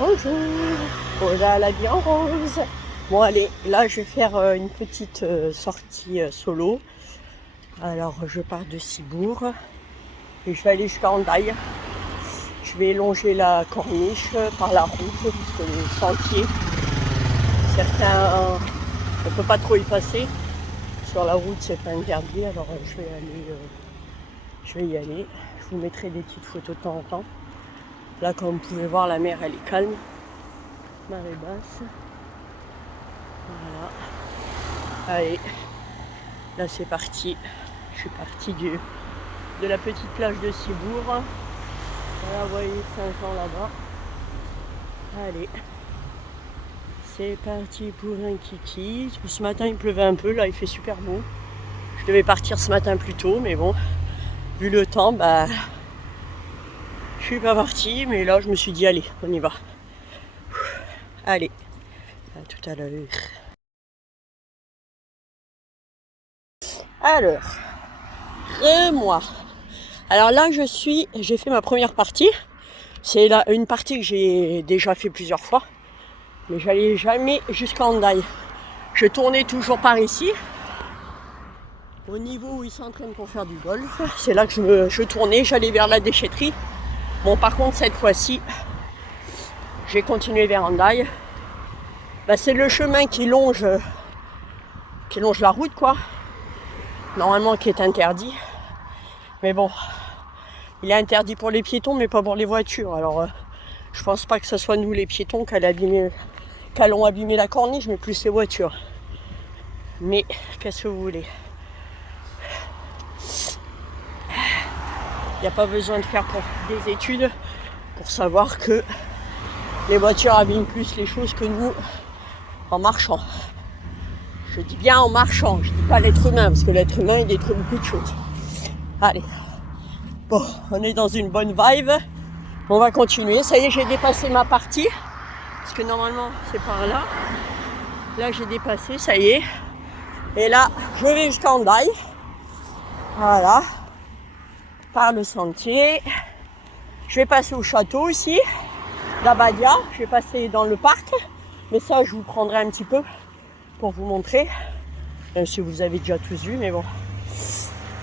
Bonjour. Voilà la vie en rose. Bon allez, là je vais faire une petite sortie solo. Alors je pars de Cibourg et je vais aller jusqu'à Hendaye. Je vais longer la corniche par la route puisque le sentier, certains, on ne peut pas trop y passer. Sur la route c'est pas interdit, alors je vais y aller. Je vous mettrai des petites photos de temps en temps. Là comme vous pouvez voir la mer elle est calme. Marée basse. Voilà. Allez, là c'est parti. Je suis partie de la petite plage de Cibourg. Voilà, vous voyez Saint-Jean là-bas. Allez, c'est parti pour un kiki. Ce matin il pleuvait un peu, là il fait super beau. Je devais partir ce matin plus tôt, mais bon, vu le temps, je suis pas partie. Mais là je me suis dit allez, on y va. Allez, à tout à l'heure. Alors, moi. Alors là, j'ai fait ma première partie. C'est une partie que j'ai déjà fait plusieurs fois, mais j'allais jamais jusqu'à Hendaye. Je tournais toujours par ici, au niveau où ils sont en train de faire du golf. C'est là que je tournais, j'allais vers la déchetterie. Bon, par contre, cette fois-ci, j'ai continué vers Hendaye. C'est le chemin qui longe la route, quoi. Normalement, qui est interdit. Mais bon, il est interdit pour les piétons, mais pas pour les voitures. Alors, je pense pas que ce soit nous les piétons qui allons abîmer la corniche, mais plus les voitures. Mais qu'est-ce que vous voulez? Il n'y a pas besoin de faire des études pour savoir que les voitures abîment plus les choses que nous en marchant. Je dis bien en marchant, je dis pas l'être humain, parce que l'être humain il détruit beaucoup de choses. Allez, bon, on est dans une bonne vibe. On va continuer. Ça y est, j'ai dépassé ma partie. Parce que normalement, c'est par là. Là, j'ai dépassé, ça y est. Et là, je vais jusqu'à Hendaye. Voilà. Par le sentier. Je vais passer au château aussi. d'Abadia. Je vais passer dans le parc. Mais ça, je vous prendrai un petit peu pour vous montrer. Même si vous avez déjà tous vu, mais bon.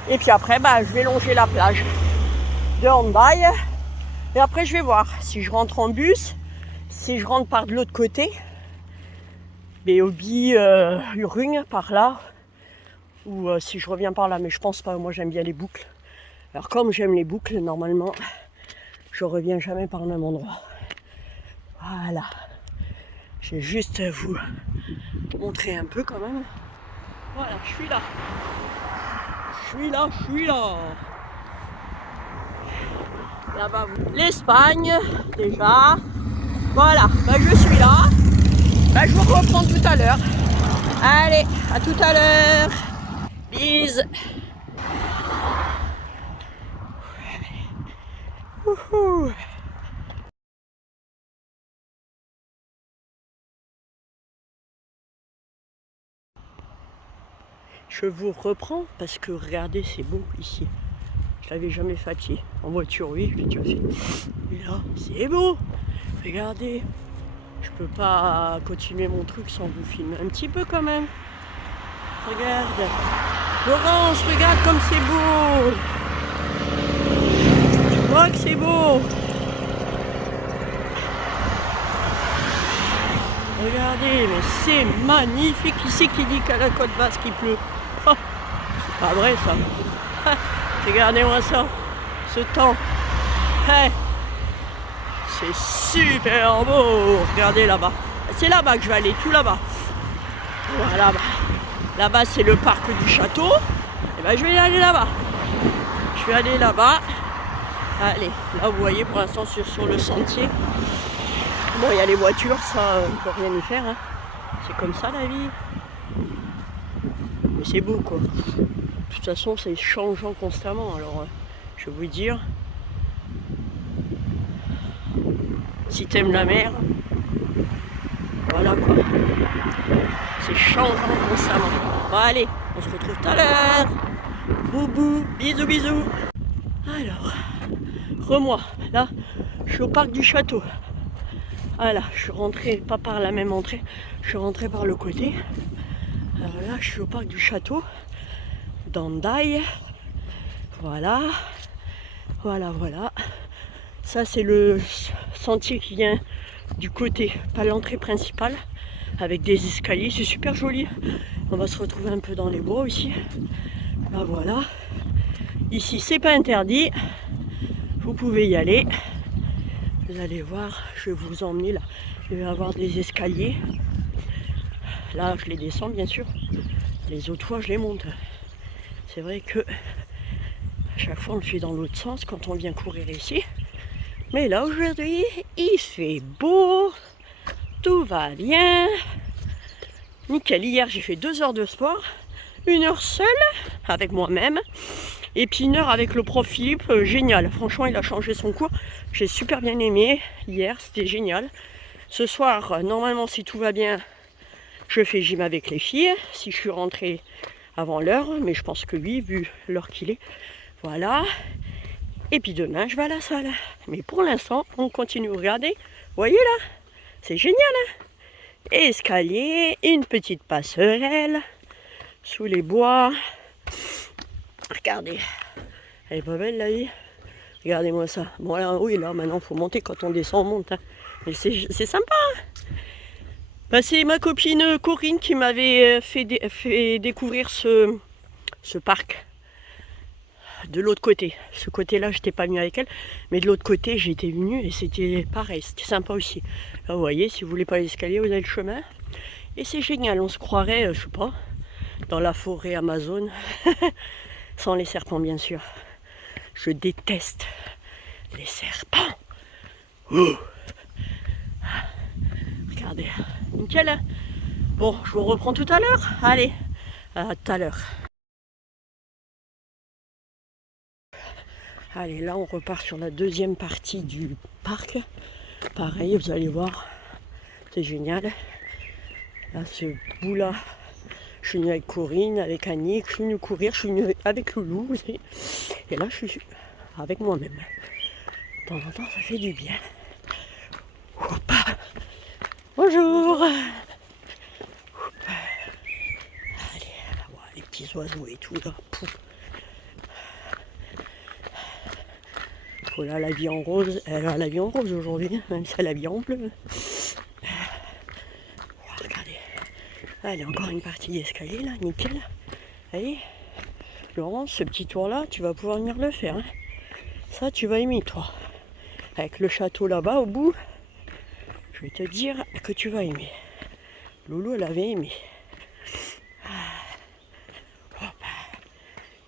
Et puis après, je vais longer la plage de Hendaye. Et après, je vais voir si je rentre en bus, si je rentre par de l'autre côté, Béobi, Urung, par là, ou si je reviens par là. Mais je pense pas, moi j'aime bien les boucles. Alors comme j'aime les boucles, normalement, je reviens jamais par le même endroit. Voilà. Je vais juste vous montrer un peu quand même. Voilà, je suis là. Je suis là. Là-bas, l'Espagne, déjà. Voilà, je suis là. Je vous reprends tout à l'heure. Allez, à tout à l'heure. Bise. Ouhou. Je vous reprends parce que regardez, c'est beau ici. Je l'avais jamais fait. En voiture, oui, je l'ai déjà fait. Et là, c'est beau. Regardez. Je peux pas continuer mon truc sans vous filmer un petit peu quand même. Regarde. Laurence, regarde comme c'est beau. Tu vois que c'est beau. Regardez, mais c'est magnifique. Qui c'est qui dit qu'à la côte basse qu'il pleut? Oh, c'est pas vrai ça. Regardez-moi ça. Ce temps. Hey. C'est super beau. Regardez là-bas. C'est là-bas que je vais aller, tout là-bas. Voilà, là-bas c'est le parc du château. Et je vais aller là-bas. Je vais aller là-bas. Allez, là vous voyez pour l'instant sur le sentier. Bon, il y a les voitures, ça, on ne peut rien y faire. Hein. C'est comme ça la vie. Mais c'est beau quoi. De toute façon, c'est changeant constamment. Alors, je vais vous dire. Si t'aimes la mer, voilà quoi. C'est changeant constamment. Bon allez, on se retrouve tout à l'heure. Boubou, bisous bisous. Alors, moi, là, je suis au parc du château. Voilà, je suis rentrée, pas par la même entrée, je suis rentrée par le côté. Alors là, je suis au parc du château d'Hendaye. Voilà, voilà, voilà. Ça, c'est le sentier qui vient du côté, pas l'entrée principale, avec des escaliers. C'est super joli. On va se retrouver un peu dans les bois aussi. Là, voilà. Ici, c'est pas interdit. Vous pouvez y aller. Vous allez voir, je vais vous emmener là. Je vais avoir des escaliers. Là, je les descends, bien sûr. Les autres fois, je les monte. C'est vrai que à chaque fois, on le fait dans l'autre sens quand on vient courir ici. Mais là, aujourd'hui, il fait beau. Tout va bien. Nickel. Hier, j'ai fait 2 heures de sport. 1 heure seule, avec moi-même. Et puis 1 heure avec le prof Philippe. Génial. Franchement, il a changé son cours. J'ai super bien aimé. Hier, c'était génial. Ce soir, normalement, si tout va bien, je fais gym avec les filles. Si je suis rentrée avant l'heure. Mais je pense que oui, vu l'heure qu'il est. Voilà. Et puis demain, je vais à la salle. Mais pour l'instant, on continue. Regardez. Vous voyez là? C'est génial, hein? Escalier, une petite passerelle sous les bois. Regardez. Elle est pas belle la vie? Regardez-moi ça. Bon là, oui, là, maintenant, il faut monter. Quand on descend, on monte. Hein. Mais c'est sympa. Hein, bah, c'est ma copine Corinne qui m'avait fait découvrir ce parc. De l'autre côté. Ce côté-là, je n'étais pas venue avec elle. Mais de l'autre côté, j'étais venue et c'était pareil. C'était sympa aussi. Là, vous voyez, si vous voulez pas l'escalier, vous avez le chemin. Et c'est génial. On se croirait, je sais pas, dans la forêt Amazon. Sans les serpents, bien sûr. Je déteste les serpents. Ouh. Regardez. Nickel. Hein. Bon, je vous reprends tout à l'heure. Allez, à tout à l'heure. Allez, là on repart sur la deuxième partie du parc. Pareil, vous allez voir, c'est génial. Là, ce bout-là, je suis venue avec Corinne, avec Annick, je suis venue courir, je suis venue avec Loulou. Et là, je suis avec moi-même. De temps en temps, ça fait du bien. Hop. Bonjour. Hop. Allez, voilà, les petits oiseaux et tout là. Pouf. Voilà, la vie en rose, elle a la vie en rose aujourd'hui, même si elle a la vie en bleu. Regardez, allez, encore une partie d'escalier là, nickel. Allez, Laurence, ce petit tour là, tu vas pouvoir venir le faire. Hein. Ça, tu vas aimer toi. Avec le château là-bas au bout, je vais te dire que tu vas aimer. Loulou, elle avait aimé.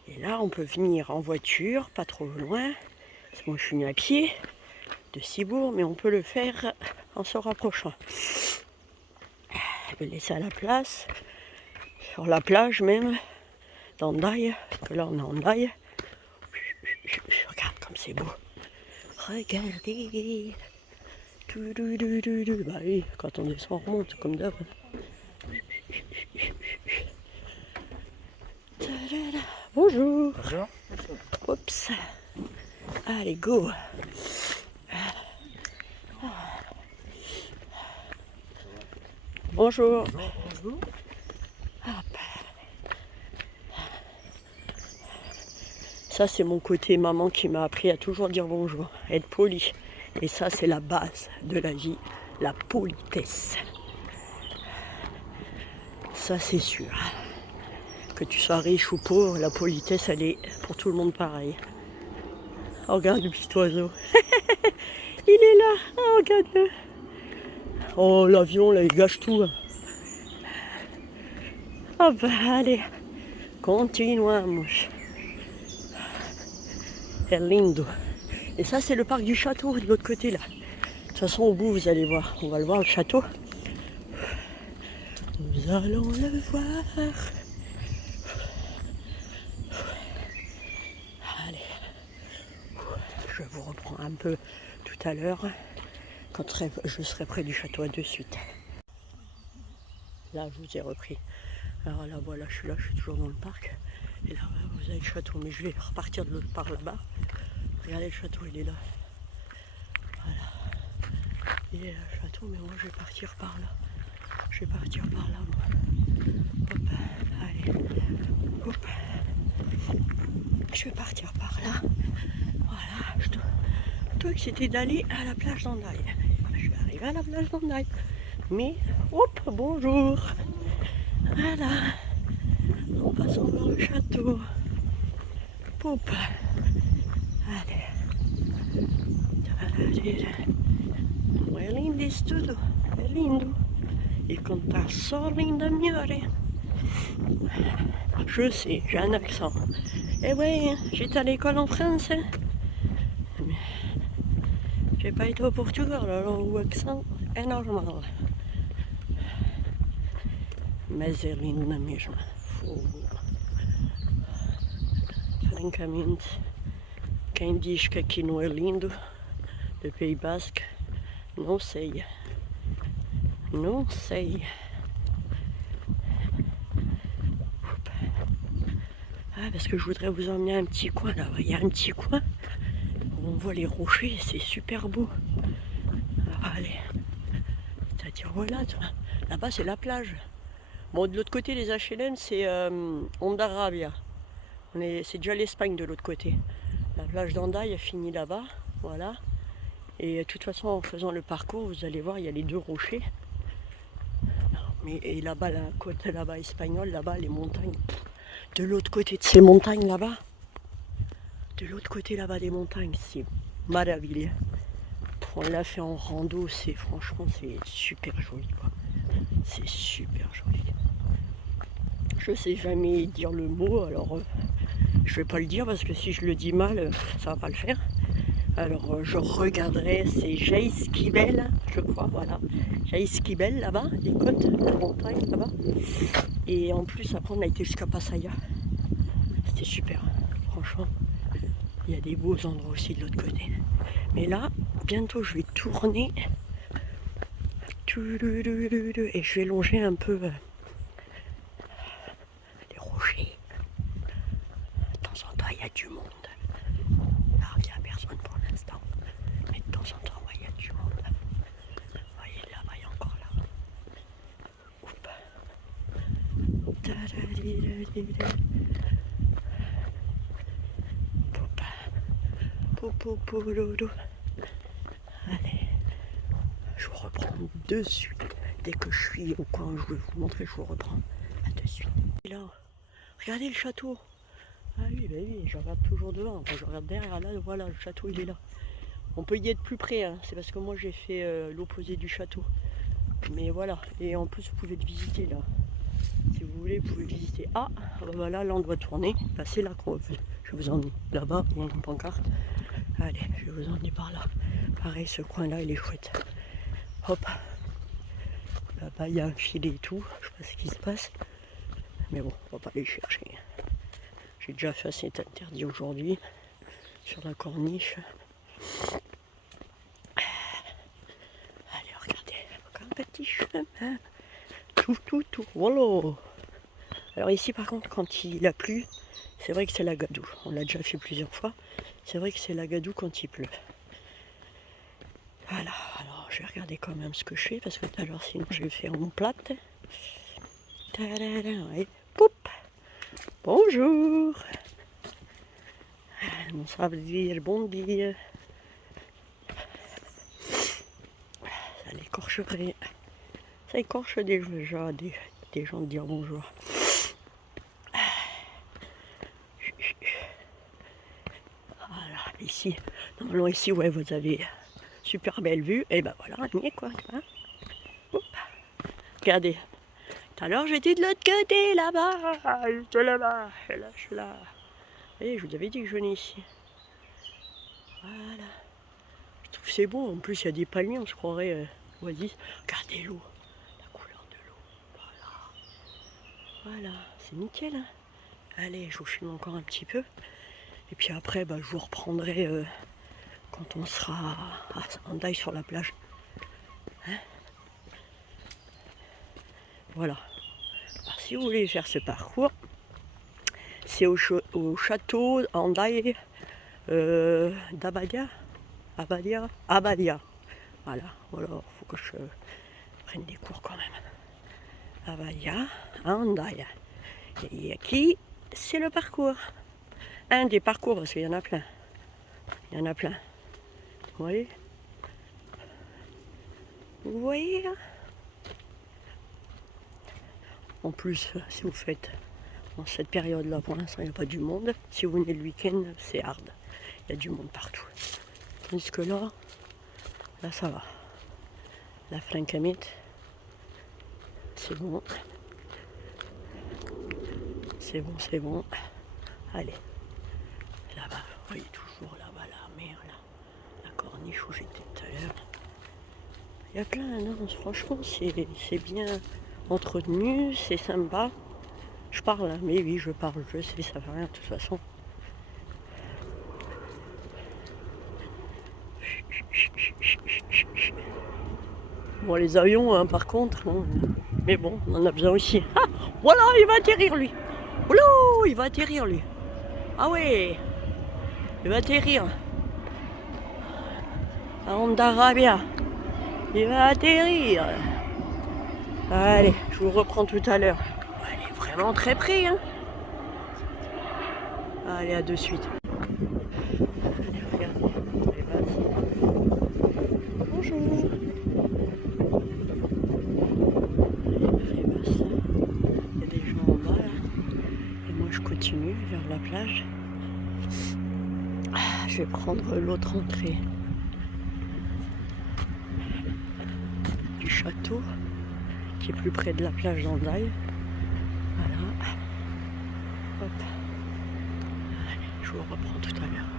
Et là, on peut venir en voiture, pas trop loin. Moi, je suis venue à pied de Cibourg, mais on peut le faire en se rapprochant. Je vais laisser à la place, sur la plage même, d'Hendaye, parce que là on est en Hendaye. Regarde comme c'est beau. Regardez. Bah oui, quand on descend, on remonte comme d'hab. Bonjour. Bonjour. Oups. Allez, go. Bonjour. Bonjour. Hop. Ça, c'est mon côté maman qui m'a appris à toujours dire bonjour, être poli. Et ça, c'est la base de la vie, la politesse. Ça, c'est sûr. Que tu sois riche ou pauvre, la politesse, elle est pour tout le monde pareil. Oh, regarde le petit oiseau. Il est là. Oh, regarde-le. Oh, l'avion, là, il gâche tout. Oh, bah, allez. Continuamos. C'est lindo. Et ça, c'est le parc du château, de l'autre côté, là. De toute façon, au bout, vous allez voir. On va le voir, le château. Nous allons le voir. Allez. Je vous reprends un peu tout à l'heure. Quand je serai près du château, à de suite. Là, je vous ai repris. Alors là, voilà, je suis là, je suis toujours dans le parc. Et là, vous avez le château, mais je vais repartir de l'autre part là-bas. Regardez le château, il est là. Voilà. Et le château. château, mais moi je vais partir par là. Je vais partir par là, moi. Hop, allez. Hop. Je vais partir par là. Voilà, je suis tout excité d'aller à la plage d'Andaille. Je vais arriver à la plage d'Andaille. Mais, hop, bonjour. Voilà. En passant par le château. Hop. Allez. É lindo isso tudo. É lindo. E quando tá só linda, melhor. Je sais, j'ai un accent. Eh ouais, j'étais à l'école en France. Mais j'ai pas été au Portugal, alors l'accent é normal. Mas é lindo na mesma. Fogo. Francamente, quem diz que aqui não é lindo, do Pays Basque, não sei. Não sei. Ah, parce que je voudrais vous emmener à un petit coin là. Il y a un petit coin où on voit les rochers, c'est super beau. Ah, allez. C'est-à-dire, voilà, là-bas c'est la plage. Bon, de l'autre côté, les HLM, c'est Ondarrabia. C'est déjà l'Espagne de l'autre côté. La plage d'Andaille finit là-bas, voilà. Et de toute façon, en faisant le parcours, vous allez voir, il y a les deux rochers. Et là-bas, la côte là-bas espagnole, là-bas, les montagnes. De l'autre côté de ces montagnes là-bas, de l'autre côté là-bas des montagnes, c'est maravilleux. On l'a fait en rando, franchement, c'est super joli, quoi. C'est super joli. Je sais jamais dire le mot, alors je vais pas le dire parce que si je le dis mal, ça va pas le faire. Alors je regarderai, c'est Jaïskibel, je crois, voilà. Jaïskibel là-bas, les côtes, la montagne là-bas. Et en plus, après on a été jusqu'à Pattaya. C'était super, franchement. Il y a des beaux endroits aussi de l'autre côté. Mais là, bientôt je vais tourner. Et je vais longer un peu les rochers. De temps en temps, il y a du monde. Là, il n'y a personne pour l'instant. Mais de temps en temps, il y a du monde. Vous voyez, là-bas, il y a encore là. Allez, je vous reprends de suite. Dès que je suis au coin, je vais vous montrer, je vous reprends. À de suite. Et là, regardez le château. Ah oui, bah oui, je regarde toujours devant. Enfin, je regarde derrière, là, voilà, le château, il est là. On peut y être plus près, hein. C'est parce que moi, j'ai fait l'opposé du château. Mais voilà, et en plus, vous pouvez le visiter, là. Si vous voulez, vous pouvez le visiter. Ah, voilà, là, on doit tourner. Bah, c'est là qu'on je vous emmener. Là-bas, il y a une pancarte. Allez, je vais vous emmener par là. Pareil, ce coin-là, il est chouette. Hop. Là-bas, il y a un filet et tout. Je sais pas ce qui se passe. Mais bon, on va pas aller chercher. J'ai déjà fait assez interdit aujourd'hui. Sur la corniche. Allez, regardez. Encore un petit chemin. Tout. Voilà. Alors ici, par contre, quand il a plu, c'est vrai que c'est la gadoue. On l'a déjà fait plusieurs fois. C'est vrai que c'est la gadoue quand il pleut. Voilà, alors je vais regarder quand même ce que je fais parce que tout à l'heure sinon je vais faire mon plate. Et poup. Bonjour. Non ça veut dire bon dire. Ça l'écorcherait. Ça écorche déjà des gens de dire bonjour. Voilà, ici, normalement ici, ouais, vous avez super belle vue. Et ben voilà, on y est quoi. Hein. Regardez. Tout à l'heure, j'étais de l'autre côté, là-bas. Juste là-bas. Et là, je suis là. Et je vous avais dit que je venais ici. Voilà. Je trouve que c'est beau. En plus, il y a des palmiers, on se croirait oasis. Regardez l'eau. La couleur de l'eau. Voilà. C'est nickel. Hein. Allez, je vous filme encore un petit peu. Et puis après, bah, je vous reprendrai quand on sera à Andaille sur la plage. Hein, voilà. Alors, si vous voulez faire ce parcours, c'est au château Andaille d'Abadia. Abadia. Voilà, alors faut que je prenne des cours quand même. Abaya, Andaya. Et qui c'est le parcours. Un des parcours, parce qu'il y en a plein. Il y en a plein. Vous voyez? Vous voyez là? En plus, si vous faites dans cette période-là, pour l'instant, il n'y a pas du monde. Si vous venez le week-end, c'est hard. Il y a du monde partout. Tandis que là, ça va. La Flankamite, c'est bon. C'est bon, c'est bon. Allez. Là-bas, vous voyez toujours là-bas la mer, là. La corniche où j'étais tout à l'heure. Il y a plein, non, franchement, c'est bien entretenu, c'est sympa. Je parle, hein, mais oui, je parle, je sais, ça fait rien de toute façon. Bon, les avions, hein, par contre, hein, mais bon, on en a besoin aussi. Ah, voilà, il va atterrir lui. Oula, il va atterrir lui. Ah ouais, il va atterrir. À Andarabia. Il va atterrir. Allez, je vous reprends tout à l'heure. Elle est vraiment très près, hein. Allez, à de suite. Allez, regardez, les vases. Bonjour. Les vases. Il y a des gens en bas, là. Et moi, je continue vers la plage. Je vais prendre l'autre entrée du château, qui est plus près de la plage d'Andaille. Voilà. Hop. Allez, je vous reprends tout à l'heure.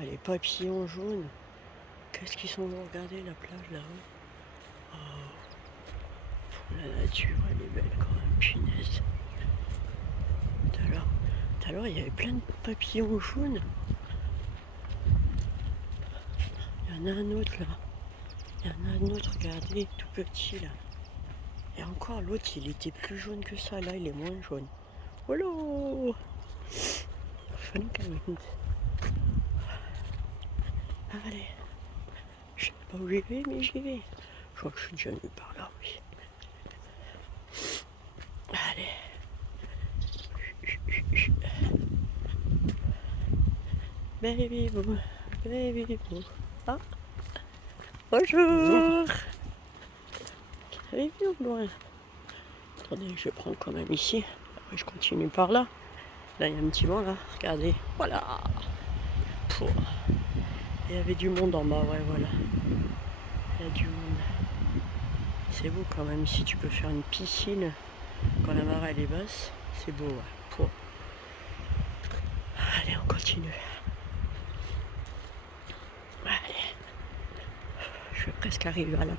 Les papillons jaunes. Qu'est-ce qu'ils sont venus regarder la plage là-haut? Oh, la nature, elle est belle quand même, punaise. Tout à l'heure, il y avait plein de papillons jaunes. Il y en a un autre là. Il y en a un autre, regardez, tout petit là. Et encore l'autre, il était plus jaune que ça. Là, il est moins jaune. Voilà. Fun Camille. Allez. Je sais pas où j'y vais, mais j'y vais. Je crois que je suis déjà venu par là, oui. Allez. Baby boo, baby boo. Ah. Bonjour. Avez vu au loin? Attendez, je vais prendre quand même ici. Après, je continue par là. Là, il y a un petit banc là. Regardez. Voilà. Pouh. Il y avait du monde en bas, ouais, voilà. Il y a du monde. C'est beau quand même. Ici, tu peux faire une piscine quand la marée elle est basse. C'est beau, ouais. Pouh. Allez, on continue. Allez. Je vais presque arriver à la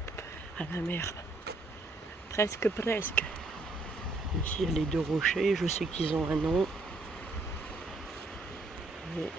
mer. Presque. Ici, il y a les deux rochers. Je sais qu'ils ont un nom. Mais...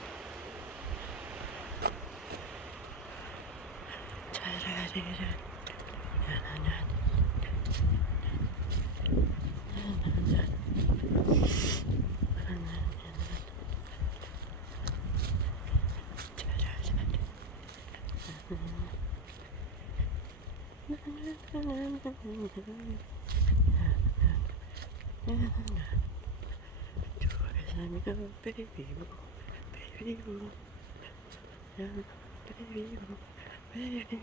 Baby boo, baby boo, baby boo, baby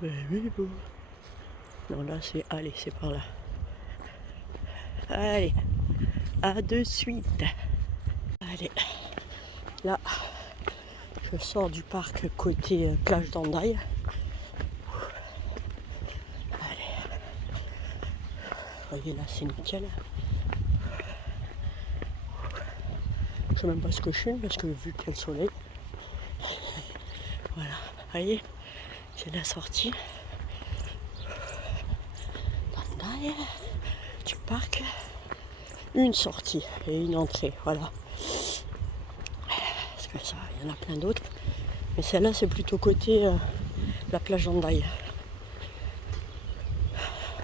boo, baby boo. Non, là c'est, allez, c'est par là. Allez, à de suite. Allez, là, je sors du parc côté plage d'Andaille. Allez, voyez là, c'est nickel. Je sais même pas ce que je fais parce que vu qu'il y a le soleil. Voilà, vous voyez, c'est la sortie d'Andaille du parc. Une sortie et une entrée, voilà. Parce que ça, il y en a plein d'autres. Mais celle-là, c'est plutôt côté la plage d'Andaille.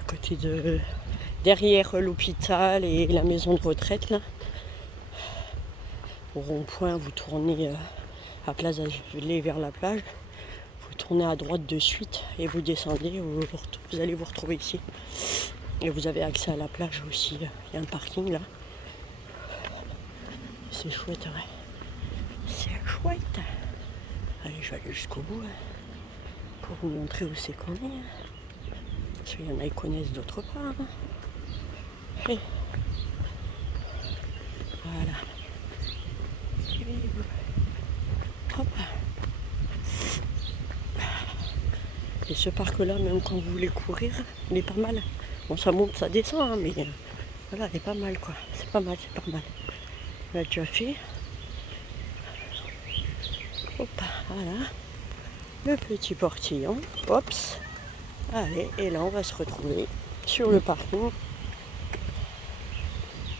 Côté de... derrière l'hôpital et la maison de retraite, là. Au rond-point, vous tournez à Plaza Vallée vers la plage. Vous tournez à droite de suite et vous descendez. Vous allez vous retrouver ici. Et vous avez accès à la plage aussi. Il y a un parking là. C'est chouette, ouais. C'est chouette. Allez, je vais aller jusqu'au bout pour vous montrer où c'est qu'on est. Parce qu'il y en a qui connaissent d'autre part. Et voilà. Hop. Et ce parc-là, même quand vous voulez courir, il est pas mal. Bon, ça monte, ça descend, hein, mais voilà, il est pas mal, quoi. C'est pas mal, c'est pas mal. On l'a déjà fait. Hop, voilà. Le petit portillon. Oups. Allez, et là, on va se retrouver sur le parking.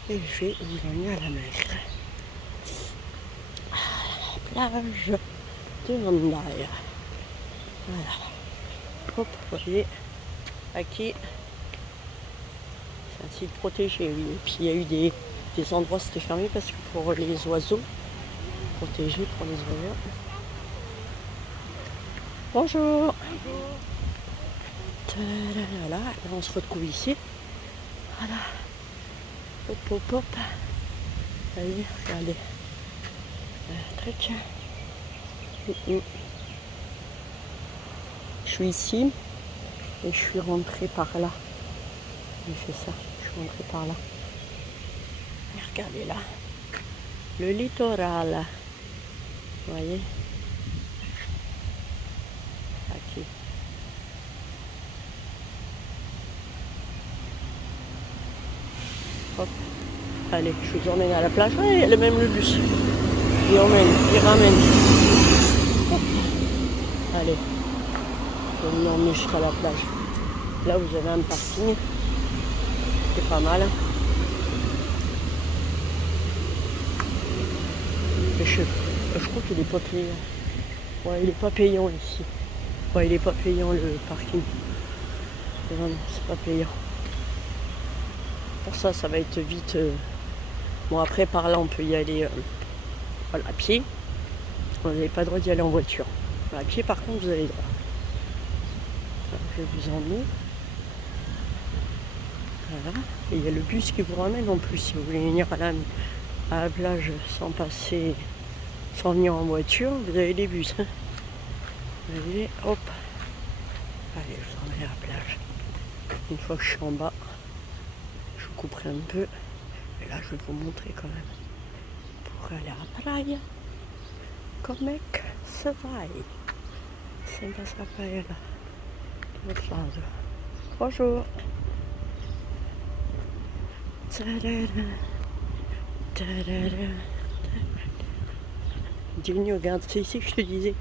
Et je vais vous emmener à la mer. La plage de Hendaye. Voilà. Hop, vous voyez, aquí, c'est un site protégé, oui. Et puis il y a eu des endroits c'était fermé parce que pour les oiseaux, protégés pour les oiseaux. Bonjour. Voilà, là on se retrouve ici. Voilà. Hop, hop, hop. Allez, regardez. Truc. Je suis ici et je suis rentrée par là. J'ai fait ça, je suis rentrée par là. Et regardez là, le littoral. Vous voyez? Ok. Hop. Allez, je vous emmène à la plage. Ouais, elle est même le bus. Il emmène, il ramène. Hop. Allez. Je vais vous emmener jusqu'à la plage. Là, vous avez un parking. C'est pas mal. Et je crois qu'il n'est pas payant. Ouais, il n'est pas payant ici. Ouais, il n'est pas payant le parking. Non, c'est pas payant. Pour ça, ça va être vite. Bon, après, par là, on peut y aller voilà, à pied. Vous n'avez pas le droit d'y aller en voiture. À pied, par contre, vous avez le droit. Alors, je vais vous emmener. Voilà. Et il y a le bus qui vous ramène en plus si vous voulez venir à la plage sans passer, sans venir en voiture, vous avez des bus. Hein. Vous voyez, hop. Allez, je vous emmène à la plage. Une fois que je suis en bas, je vous couperai un peu. Et là, je vais vous montrer quand même. Pour aller à la playa. Como é que se vai? Sempre essa praia là. De l'autre lado. Bonjour. Jenny, regarde, c'est ici que je te disais.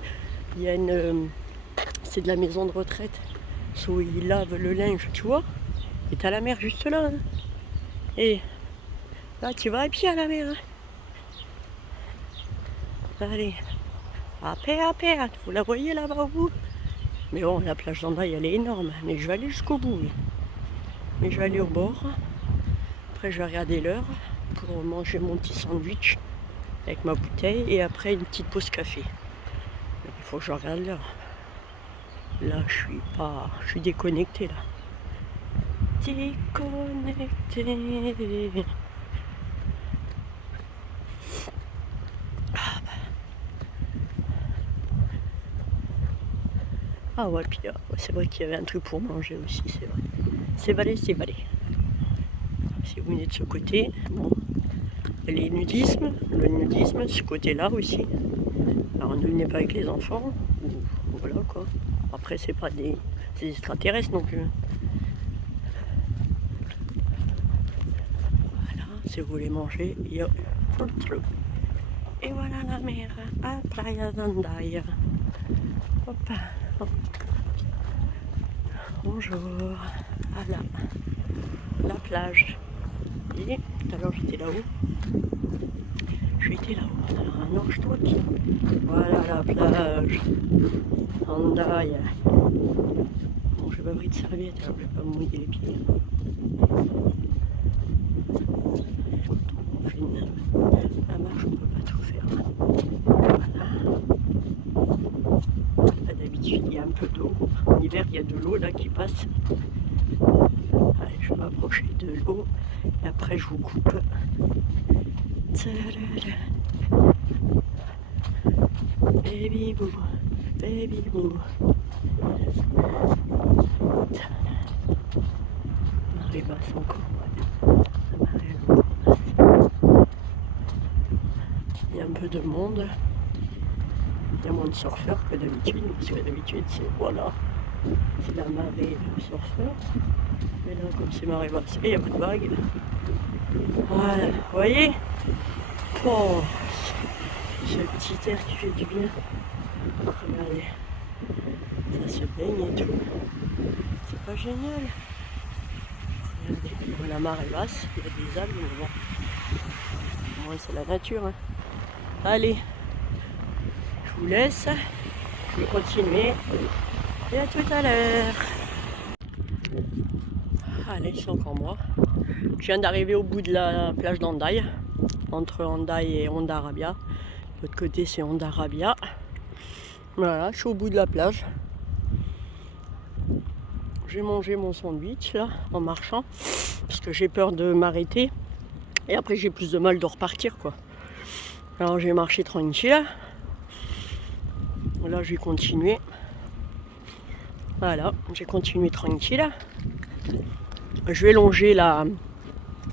Il y a une. C'est de la maison de retraite. Où ils lavent le linge, tu vois. Et t'as la mer juste là. Hein. Et là, tu vas à pied à la mer. Hein. Allez. À paix, vous la voyez là-bas au bout? Mais bon, la plage d'Hendaye, elle est énorme. Mais je vais aller jusqu'au bout. Oui. Mais je vais aller au bord. Après, je vais regarder l'heure pour manger mon petit sandwich avec ma bouteille. Et après, une petite pause café. Mais il faut que je regarde l'heure. Là, je suis déconnecté là. Déconnecté. Ah ouais, puis c'est vrai qu'il y avait un truc pour manger aussi, c'est vrai. C'est Valais. Si vous venez de ce côté, bon, le nudisme, ce côté-là aussi. Alors ne venez pas avec les enfants, voilà quoi. Après c'est pas des extraterrestres non plus. Voilà, si vous voulez manger, il y a tout le truc. Et voilà la mer, à Playa d'Hendaye. Hop. Bonjour, voilà, la plage. Et tout à l'heure j'étais là-haut. J'étais là-haut, alors un orge truc. Voilà la plage. Hendaye. Bon, j'ai pas pris de serviette, alors je vais pas me mouiller les pieds. La marche, on peut pas tout faire. Voilà. Là, d'habitude, il y a un peu d'eau. En hiver, il y a de l'eau là qui passe. Allez, je vais m'approcher de l'eau et après je vous coupe. Baby boo, baby boo. Marée basse encore. Il y a un peu de monde. Il y a moins de surfeurs que d'habitude, parce que d'habitude c'est voilà, c'est la marée surfeur. Mais là comme c'est marée basse et il n'y a pas de vagues. Voilà, vous voyez? Oh, ce petit air qui fait du bien. Regardez, ça se baigne et tout. C'est pas génial? Regardez, la marée basse, il y a des algues, mais bon. Moi c'est la nature. Hein. Allez, je vous laisse. Je vais continuer. Et à tout à l'heure. Allez, c'est encore moi. Je viens d'arriver au bout de la plage d'Hendaye, entre Hendaye et Hondarabia. De l'autre côté, c'est Hondarabia. Voilà, je suis au bout de la plage. J'ai mangé mon sandwich là, en marchant, parce que j'ai peur de m'arrêter. Et après, j'ai plus de mal de repartir, quoi. Alors, j'ai marché tranquille. Là, je vais continuer. Voilà, j'ai continué tranquille. Je vais longer la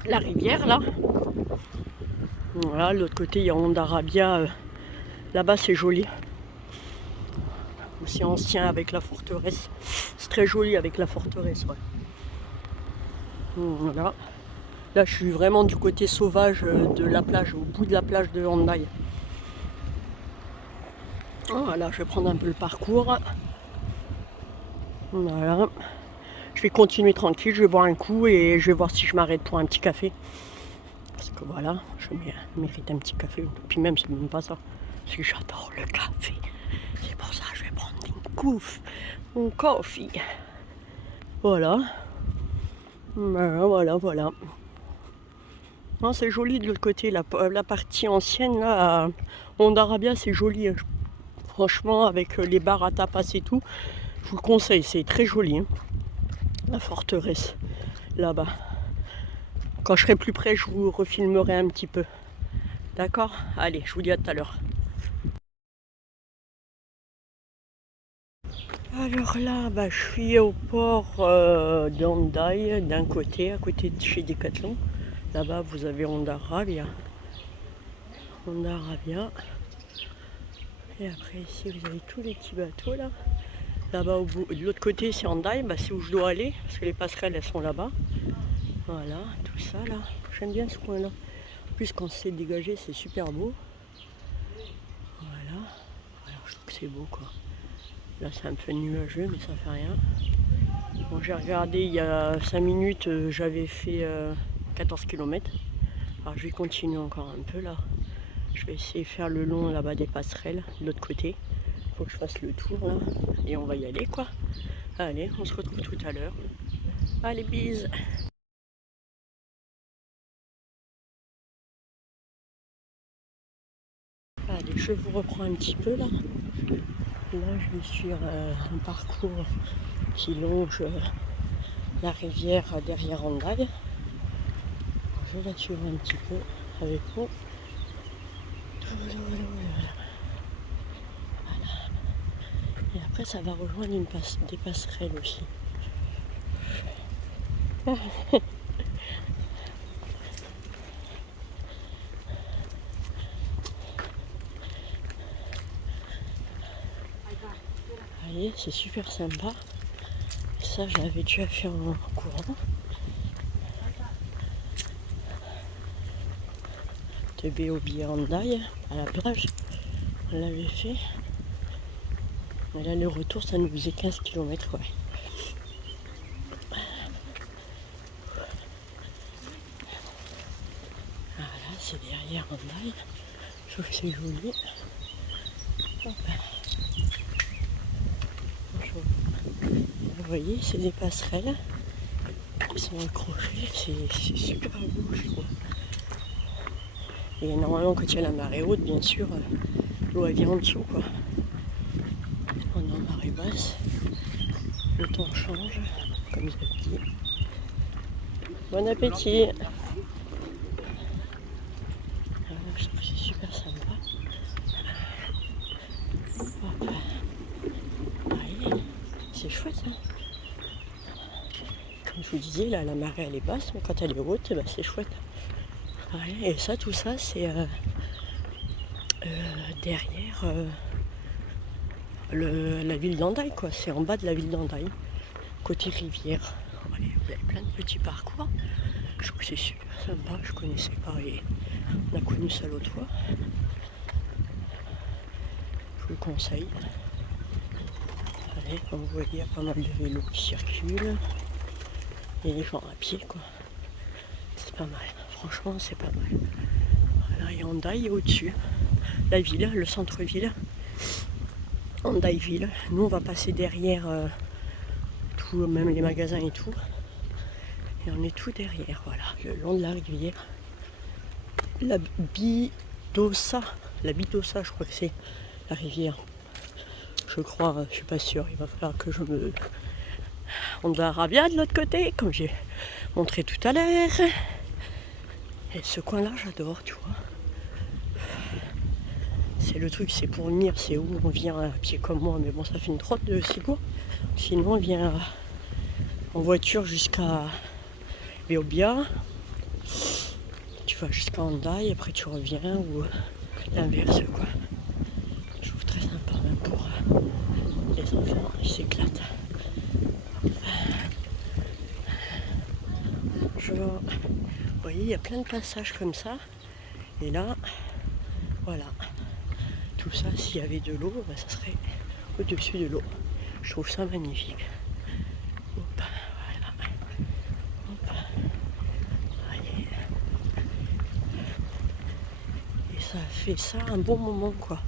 rivière là. Voilà, de l'autre côté il y a Hondarabia. Là-bas c'est joli. C'est ancien avec la forteresse. C'est très joli avec la forteresse. Ouais. Voilà. Là je suis vraiment du côté sauvage de la plage, au bout de la plage de Hendaye. Voilà, je vais prendre un peu le parcours. Voilà. Je vais continuer tranquille, je vais boire un coup et je vais voir si je m'arrête pour un petit café. Parce que voilà, je mérite un petit café. Puis même, c'est même pas ça. Parce que j'adore le café. C'est pour ça que je vais prendre mon coffee. Voilà. Voilà. Non, c'est joli de l'autre côté. La partie ancienne, là, à Hondarabia, c'est joli. Franchement, avec les bars à tapas et tout, je vous le conseille. C'est très joli. Hein. La forteresse, là-bas. Quand je serai plus près, je vous refilmerai un petit peu. D'accord? Allez, je vous dis à tout à l'heure. Alors là, je suis au port d'Hendaye, d'un côté, à côté de chez Decathlon. Là-bas, vous avez Hondarabia. Et après, ici, vous avez tous les petits bateaux, là. Là-bas, de l'autre côté, c'est Hendaye. C'est où je dois aller, parce que les passerelles, elles sont là-bas. Voilà, tout ça, là. J'aime bien ce coin-là. En plus, quand c'est dégagé, c'est super beau. Voilà. Alors, je trouve que c'est beau, quoi. Là, c'est un peu nuageux, mais ça fait rien. Bon, j'ai regardé il y a 5 minutes, j'avais fait 14 km. Alors, je vais continuer encore un peu, là. Je vais essayer de faire le long, là-bas, des passerelles, de l'autre côté. Il faut que je fasse le tour, là. Et on va y aller, quoi. Allez, on se retrouve tout à l'heure. Allez, bise! Allez, je vous reprends un petit peu là. Là, je vais sur un parcours qui longe la rivière derrière Hendaye. Je vais la suivre un petit peu avec vous. Voilà. Et après, ça va rejoindre des passerelles aussi. Vous voyez, c'est super sympa. Ça, je l'avais déjà fait en courant. De B.O.B. Hendaye, à la plage. On l'avait fait. Et là, le retour, ça nous faisait 15 km, ouais. Voilà, c'est derrière Hendaye. Je trouve que c'est joli. Vous voyez, c'est des passerelles qui sont accrochées, c'est super beau, je trouve. Et normalement, quand il y a la marée haute, bien sûr, l'eau elle vient en dessous, quoi. Le temps change, comme je l'ai dit. Bon appétit. Je trouve que c'est super sympa. Hop. Allez, c'est chouette, hein. Comme je vous disais, là, la marée elle est basse, mais quand elle est haute, bah, c'est chouette. Allez, et ça, tout ça, c'est derrière la ville d'Hendaye, quoi. C'est en bas de la ville d'Hendaye, côté rivière. Allez, vous avez plein de petits parcours. Je trouve que c'est super sympa. Je connaissais pas et on a connu ça l'autre fois. Je vous le conseille. Allez, comme vous voyez, il y a pas mal de vélos qui circulent. Et les gens à pied, quoi. C'est pas mal. Franchement, c'est pas mal. Voilà, et Hendaye est au-dessus. La ville, le centre-ville. Hendaye-ville. Nous, on va passer derrière tout, même les magasins et tout. Et on est tout derrière, voilà, le long de la rivière. La Bidossa, je crois que c'est la rivière. Je crois, je suis pas sûre. Il va falloir que je me... Honda Arabia de l'autre côté, comme j'ai montré tout à l'heure. Et ce coin-là, j'adore, tu vois. C'est le truc, c'est pour venir, c'est où on vient à pied comme moi, mais bon, ça fait une trotte de Cibourg. Sinon, on vient en voiture jusqu'à Béobia. Tu vas jusqu'à Hendaye, après tu reviens, ou l'inverse, quoi. Je trouve très sympa, même pour les enfants, ils s'éclatent. Vous voyez, il y a plein de passages comme ça. Et là, voilà. Tout ça, s'il y avait de l'eau, ben, ça serait au-dessus de l'eau. Je trouve ça magnifique. Hop, voilà. Hop. Allez. Et ça fait ça un bon moment, quoi.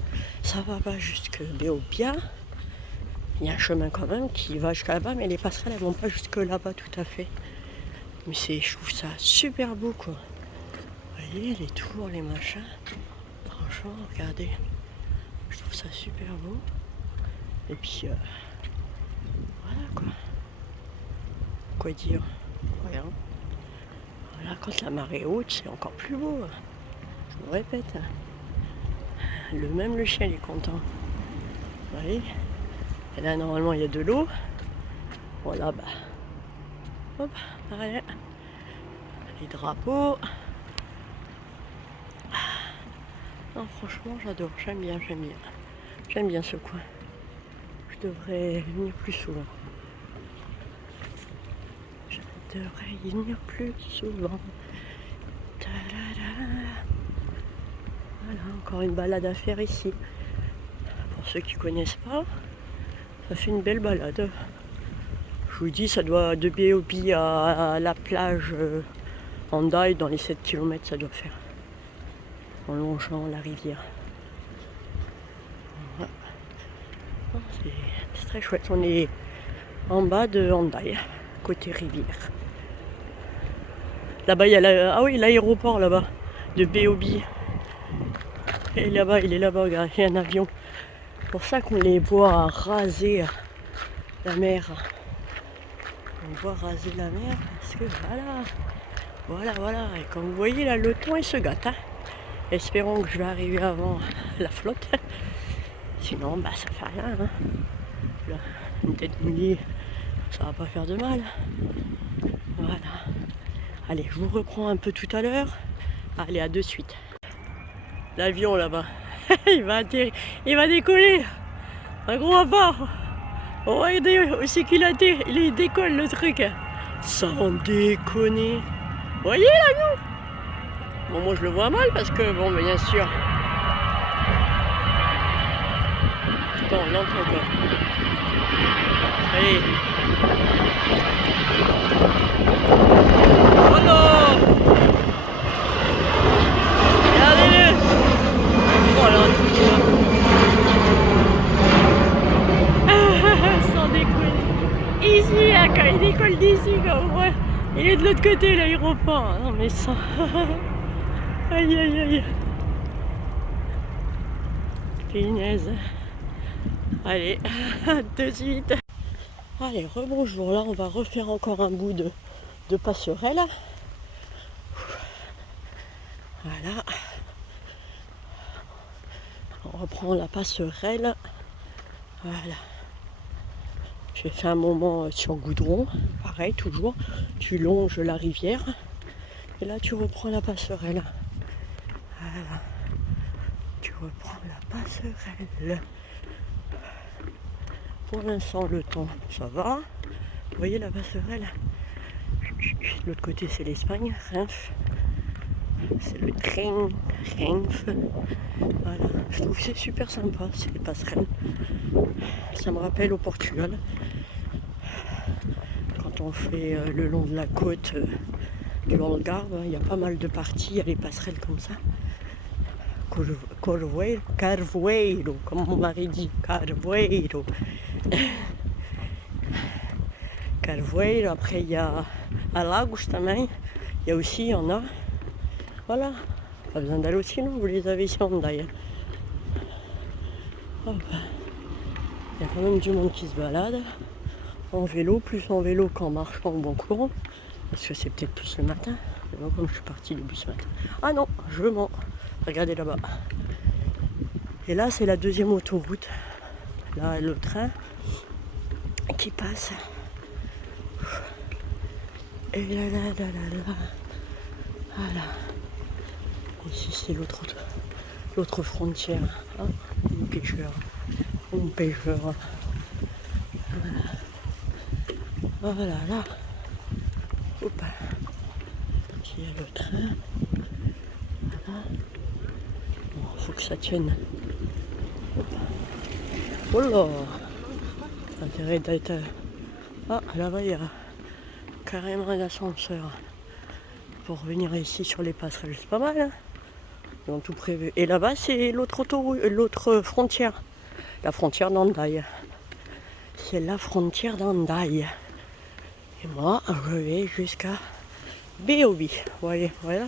Ça va pas jusque Béobia. Il y a un chemin quand même qui va jusqu'à là-bas, mais les passerelles elles vont pas jusque là-bas tout à fait. Mais je trouve ça super beau, quoi. Vous voyez, les tours, les machins. Franchement, regardez. Je trouve ça super beau. Et puis, voilà, quoi. Quoi dire? Rien. Voilà, quand la marée est haute, c'est encore plus beau. Je vous répète. Même le chien, il est content. Vous voyez? Et là, normalement, il y a de l'eau. Voilà, bah. Hop, allez. Les drapeaux. Non, franchement, j'adore. J'aime bien. J'aime bien ce coin. Je devrais venir plus souvent. Je devrais y venir plus souvent. Voilà, encore une balade à faire ici. Pour ceux qui ne connaissent pas, ça fait une belle balade. Je vous dis, ça doit de Béobi à la plage Hendaye, dans les 7 km, ça doit faire. En longeant la rivière. Voilà. C'est très chouette. On est en bas de Hendaye, côté rivière. Là-bas, il y a l'aéroport là-bas, de Béobi. Et là-bas, il est là-bas, regardez, il y a un avion. C'est pour ça qu'on les voit raser la mer. On voit raser la mer parce que voilà. Et comme vous voyez là, le temps il se gâte. Hein. Espérons que je vais arriver avant la flotte. Sinon, bah ça fait rien. Hein. Là, une tête mouillée, ça va pas faire de mal. Voilà. Allez, je vous reprends un peu tout à l'heure. Allez, à de suite. L'avion là-bas, il va atterrir, il va décoller. Un gros appart. Regardez aussi qu'il atterrit, il décolle le truc. Sans déconner. Vous voyez l'avion? Bon, moi je le vois mal parce que, bon, bien sûr. Attends, on l'entend quoi. Allez. Oh non! Regardez-le! Oh là, sans déconner. Ici, là, quand il décolle d'ici, quand on voit, il est de l'autre côté, l'aéroport. Non, mais ça. Aïe. Punaise. Allez, tout de suite. Allez, rebonjour. Là, on va refaire encore un bout de passerelle. Voilà. On reprend la passerelle. Voilà. J'ai fait un moment sur goudron. Pareil, toujours. Tu longes la rivière. Et là, tu reprends la passerelle. Voilà. Tu reprends la passerelle. Pour l'instant, le temps, ça va. Vous voyez la passerelle? De l'autre côté, c'est l'Espagne, Rennes. C'est le train, Rennes. Voilà. Je trouve que c'est super sympa, c'est les passerelles. Ça me rappelle au Portugal. Quand on fait le long de la côte du Algarve, il y a pas mal de parties, il y a les passerelles comme ça. Carvoeiro, comme mon mari dit, Carvoeiro. Carvoeiro, après il y a à Lagos também, il y a aussi, il y en a. Voilà, pas besoin d'aller aussi loin, vous les avez ici en Hondaï. Il y a quand même du monde qui se balade, en vélo, plus en vélo qu'en marchant au bon courant, parce que c'est peut-être plus le matin, mais moi comme je suis partie début ce matin. Ah non, je mens, regardez là-bas. Et là c'est la deuxième autoroute, là le train qui passe. Et là. Voilà. Ici c'est l'autre frontière. Hein, un pêcheur. Voilà là. Hop. Il y a le train. Voilà. Bon, faut que ça tienne. Hop. Oh là. Intérêt d'être. Ah là-bas il y a carrément un ascenseur. Pour venir ici sur les passerelles, c'est pas mal. Hein, ils ont tout prévu. Et là-bas, c'est l'autre frontière. La frontière d'Hendaye. C'est la frontière d'Hendaye. Et moi, je vais jusqu'à Beobi. Vous voyez, voilà.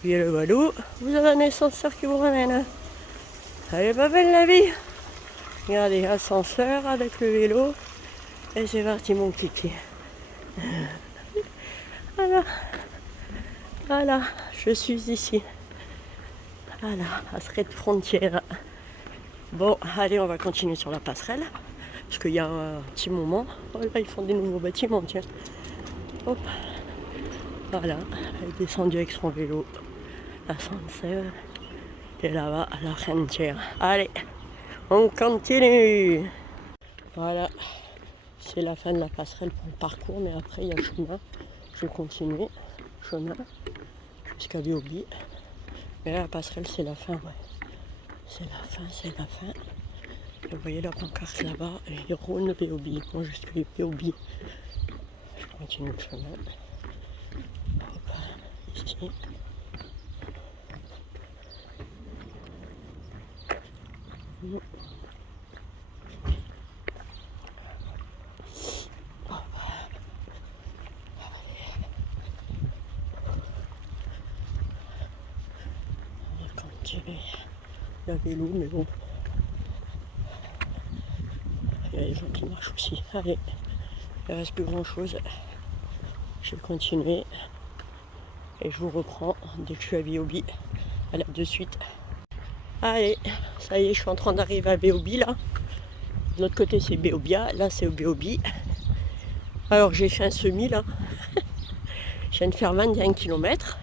Puis le Walou, vous avez un ascenseur qui vous ramène. Elle est pas belle la vie. Regardez, ascenseur avec le vélo. Et c'est parti mon kiki. Voilà, je suis ici. Voilà, à cette frontière. Bon, allez, on va continuer sur la passerelle. Parce qu'il y a un petit moment. Oh là, ils font des nouveaux bâtiments, tiens. Hop. Voilà, elle est descendue avec son vélo. L'ascenseur. Et là-bas, à la frontière. Allez, on continue. Voilà, c'est la fin de la passerelle pour le parcours. Mais après, il y a le chemin. Je vais continuer. Chemin. Jusqu'à Beobi. Mais là, la passerelle, c'est la fin, ouais. C'est la fin. Et vous voyez la pancarte là-bas, et Rhône Beobi. Moi, je suis Beobi. Je continue le chemin. Hop, ici. Il y a vélo, mais bon. Il y a les gens qui marchent aussi. Allez, il ne reste plus grand chose. Je vais continuer. Et je vous reprends dès que je suis à Beobi. Allez, de suite. Allez, ça y est, je suis en train d'arriver à Beobi là. De l'autre côté, c'est Beobia. Là, c'est Beobi. Alors, j'ai fait un semi là. Je viens de faire 21 km.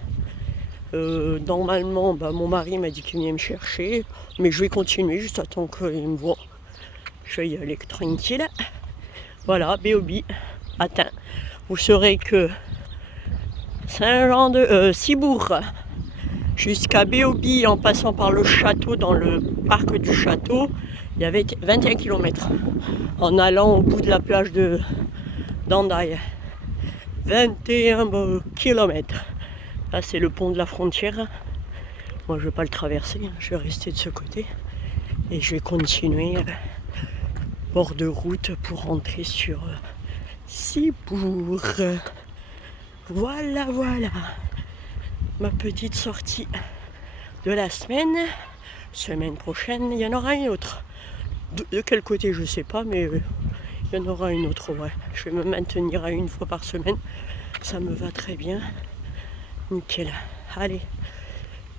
Normalement, mon mari m'a dit qu'il venait me chercher, mais je vais continuer juste à temps qu'il me voit. Je vais y aller tranquille. Voilà, Beobi atteint. Vous saurez que Saint-Jean de Cibourg jusqu'à Beobi en passant par le château, dans le parc du château, il y avait 21 km. En allant au bout de la plage d'Hendaye. 21 km. Là, c'est le pont de la frontière. Moi, je ne vais pas le traverser. Je vais rester de ce côté. Et je vais continuer bord de route pour rentrer sur Cibourg. Voilà. Ma petite sortie de la semaine. Semaine prochaine, il y en aura une autre. De quel côté, je ne sais pas, mais Il y en aura une autre, ouais. Je vais me maintenir à 1 fois par semaine. Ça me va très bien. Nickel. Allez,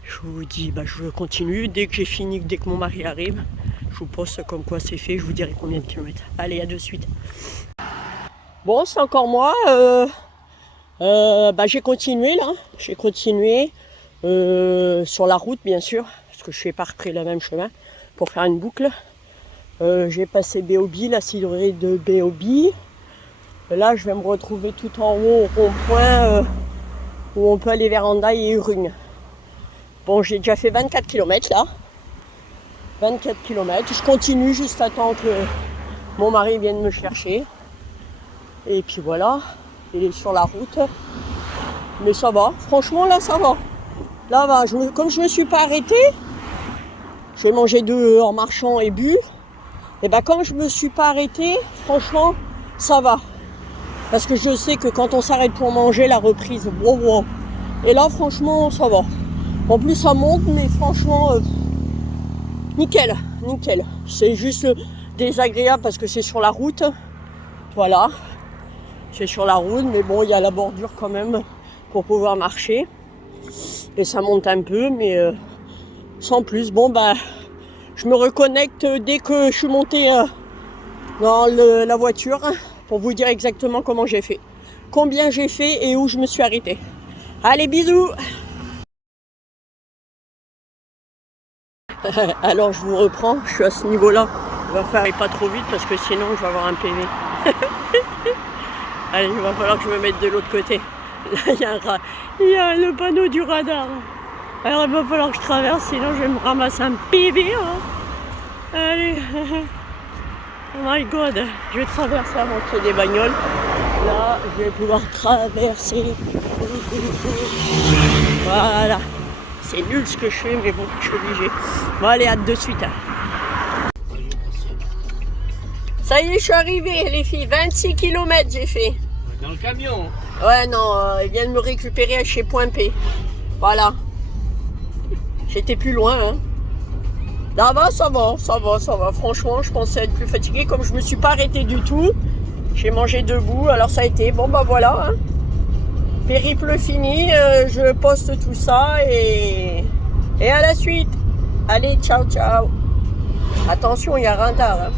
je vous dis, je continue. Dès que j'ai fini, dès que mon mari arrive, je vous poste comme quoi c'est fait. Je vous dirai combien de kilomètres. Allez, à de suite. Bon, c'est encore moi. J'ai continué là. J'ai continué sur la route, bien sûr. Parce que je n'ai pas repris le même chemin pour faire une boucle. J'ai passé Béobi, la cidrerie de Béobi. Là, je vais me retrouver tout en haut au rond-point où on peut aller vers Hendaye et Urrugne. Bon, j'ai déjà fait 24 km là. 24 km. Je continue juste à temps que mon mari vienne me chercher. Et puis voilà, il est sur la route. Mais ça va, franchement là ça va. Là, comme je ne me suis pas arrêtée, j'ai mangé en marchant et bu. Et comme je ne me suis pas arrêtée, franchement, ça va. Parce que je sais que quand on s'arrête pour manger, la reprise, wow. Et là, franchement, ça va. En plus, ça monte, mais franchement, nickel. C'est juste désagréable parce que c'est sur la route. Voilà. C'est sur la route, mais bon, il y a la bordure quand même pour pouvoir marcher. Et ça monte un peu, mais sans plus. Bon, je me reconnecte dès que je suis montée dans la voiture pour vous dire exactement comment j'ai fait. Combien j'ai fait et où je me suis arrêtée. Allez, bisous! Alors, je vous reprends. Je suis à ce niveau-là. Il va falloir aller pas trop vite parce que sinon, je vais avoir un PV. Allez, il va falloir que je me mette de l'autre côté. Là, il y a le panneau du radar. Alors, il va falloir que je traverse, sinon je vais me ramasser un PV. Allez. Oh my god. Je vais traverser avant qu'il y ait des bagnoles. Là, je vais pouvoir traverser. Voilà. C'est nul ce que je fais, mais bon, je suis obligée. Bon, allez, hâte de suite. Ça y est, je suis arrivée, les filles. 26 km j'ai fait. Dans le camion? Ouais, non, ils viennent me récupérer chez Point P. Voilà. J'étais plus loin, hein. Là, ça va. Franchement, je pensais être plus fatiguée. Comme je me suis pas arrêtée du tout, j'ai mangé debout, alors ça a été. Bon, voilà, hein. Périple fini, je poste tout ça et à la suite. Allez, ciao. Attention, il y a un radar, hein.